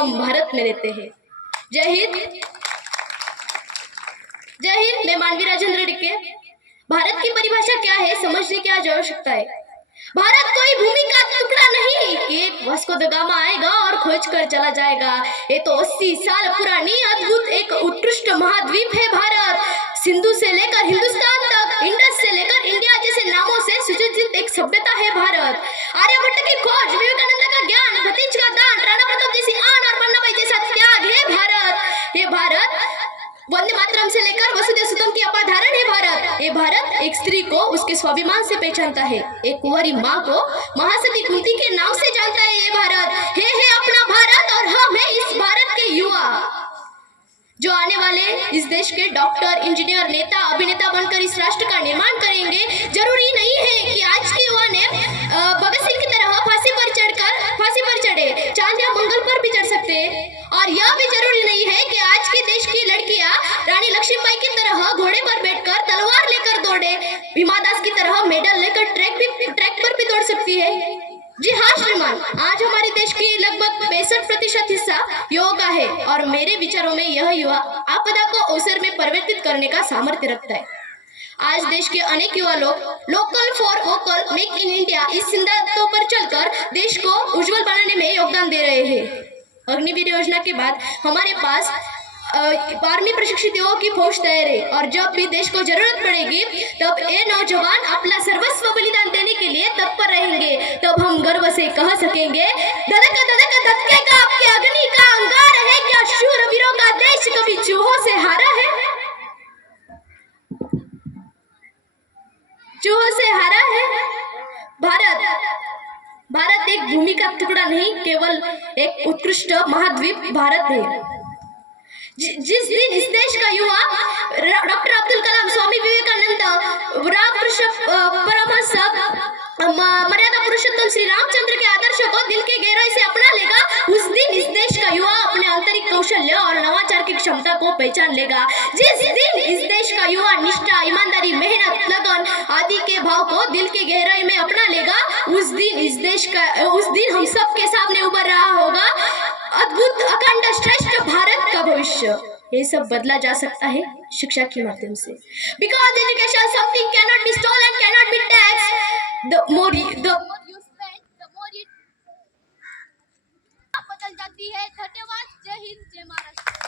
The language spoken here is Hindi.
हम भारत में रहते हैं। जय हिंद। जय हिंद। मैं मानवी राजेंद्र डिके। भारत की परिभाषा क्या है समझने की आज आवश्यकता है। भारत कोई भूमि का टुकड़ा नहीं कि एक वास्को द गामा आएगा और खोज कर चला जाएगा। ये तो 80 साल पुरानी अद्भुत एक उत्कृष्ट महाद्वीप है भारत। सिंधु से लेकर हिंदुस्तान तक, इंडस से लेकर इंडिया जैसे नामों से सुसज्जित एक सभ्यता है भारत। आर्यभट्ट की खोज, विवेकानंद का ज्ञान, भतीज का दान, राणा प्रताप जैसी आन और पन्ना भाई जैसा त्याग है भारत। ये भारत वंदे मातरम से लेकर वसुदेव सुतम की अपाधारण है भारत। ये भारत एक स्त्री को उसके स्वाभिमान से पहचानता है, एक कुंवारी माँ को महासती कुंती के नाम से जानता है। ये भारत है अपना भारत और हम है इस भारत के युवा जो आने वाले इस देश के डॉक्टर, इंजीनियर, नेता, अभिनेता बनकर इस राष्ट्र का निर्माण करेंगे। जरूरी नहीं है कि आज के युवा ने भगत सिंह की तरह फांसी पर चढ़े, चांद या मंगल पर भी चढ़ सकते हैं। और यह भी जरूरी नहीं है कि आज के देश की लड़कियां रानी लक्ष्मीबाई की तरह घोड़े पर बैठकर तलवार लेकर दौड़े, हिमा दास की तरह मेडल लेकर ट्रैक पर भी दौड़ सकती है। जी हाँ श्रीमान, आज हमारे देश की लगभग 65% हिस्सा युवा का है और मेरे विचारों में यह युवा आपदा को अवसर में परिवर्तित करने का सामर्थ्य रखता है। आज देश के अनेक युवा लोग local for vocal, make in India इस सिद्धांतों पर चलकर देश को उज्जवल बनाने में योगदान दे रहे हैं। अग्निवीर योजना के बाद हमारे पास आर्मी प्रशिक्षित युवाओं की फौज तैयार है और जब भी देश को जरूरत पड़ेगी तब ये नौजवान अपना सर्वस्व बलिदान देने के लिए तत्पर रहेंगे। तब हम गर्व से कह सकेंगे, धधक धधक धधकेगा आपके अग्नि का अंगार है क्या शूरवीरों का देश कभी चूहों से हारा है? चूहों से हारा है। भारत एक भूमि का टुकड़ा नहीं, केवल एक उत्कृष्ट महाद्वीप भारत है। जिस दिन इस देश का युवा डॉक्टर अब्दुल कलाम, स्वामी विवेकानंद, रामकृष्ण परमहंस, मर्यादा पुरुषोत्तम श्री रामचंद्र के आदर्शों को दिल के गहराई से अपना लेगा, उस दिन इस देश का युवा अपने आंतरिक कौशल्य और नवाचार की क्षमता को पहचान लेगा। जिस दिन इस देश का युवा निष्ठा, ईमानदारी, मेहनत, लगन आदि के भाव को दिल के गहराई में अपना लेगा, उस दिन हम सबके सामने उभर रहा होगा अद्भुत, अखंड, श्रेष्ठ भारत का भविष्य। ये सब बदला जा सकता है शिक्षा के माध्यम से। Because education something cannot be stolen, cannot be taxed. The more you spend, the more it बदल जाती है। धन्यवाद। जय हिंद, जय महाराष्ट्र।